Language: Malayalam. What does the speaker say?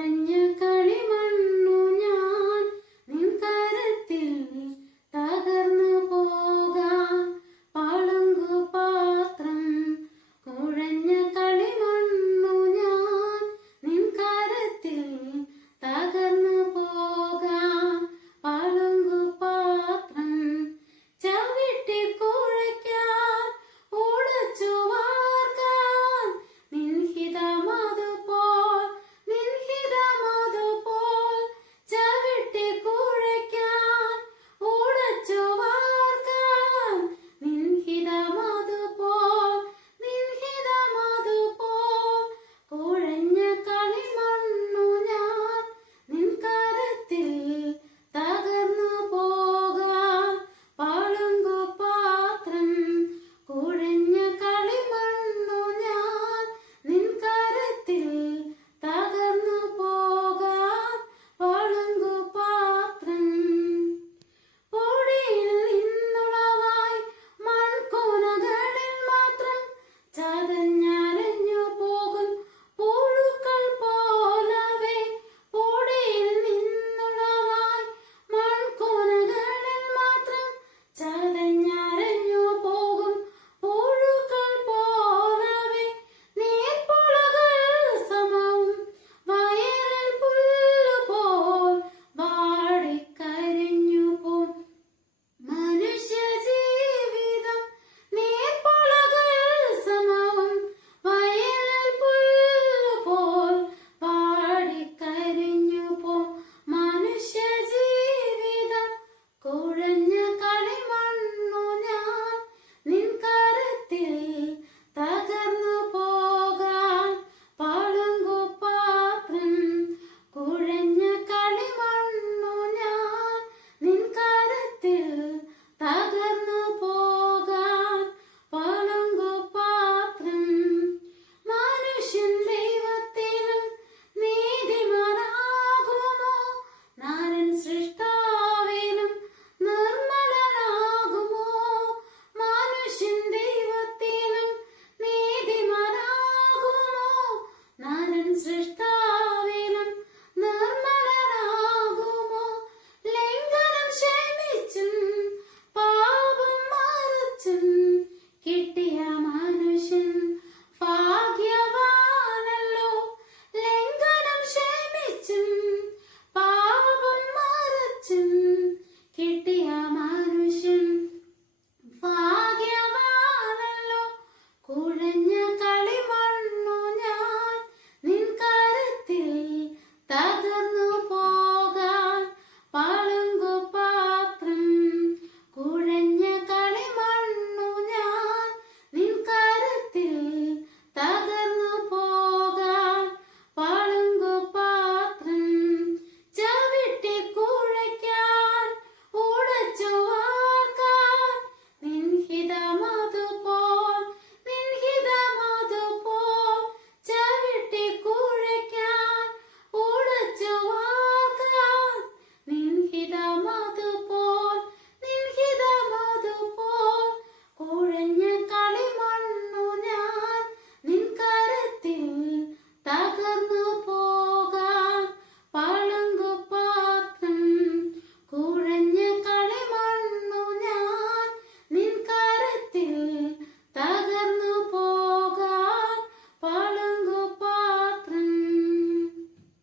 മറഞ്ഞ കളിമണ മനസ്സും കിട്ടിയ മനുഷ്യൻ. ഭാഗ്യവാനല്ലോ ലംഘനം ക്ഷമിച്ചും പാപം മറച്ചും കിട്ടിയ മനുഷ്യൻ. ഭാഗ്യവാനല്ലോ കുഴഞ്ഞ കളിമണ്ണു ഞാൻ നിൻ കരത്തിൽ തകർന്നു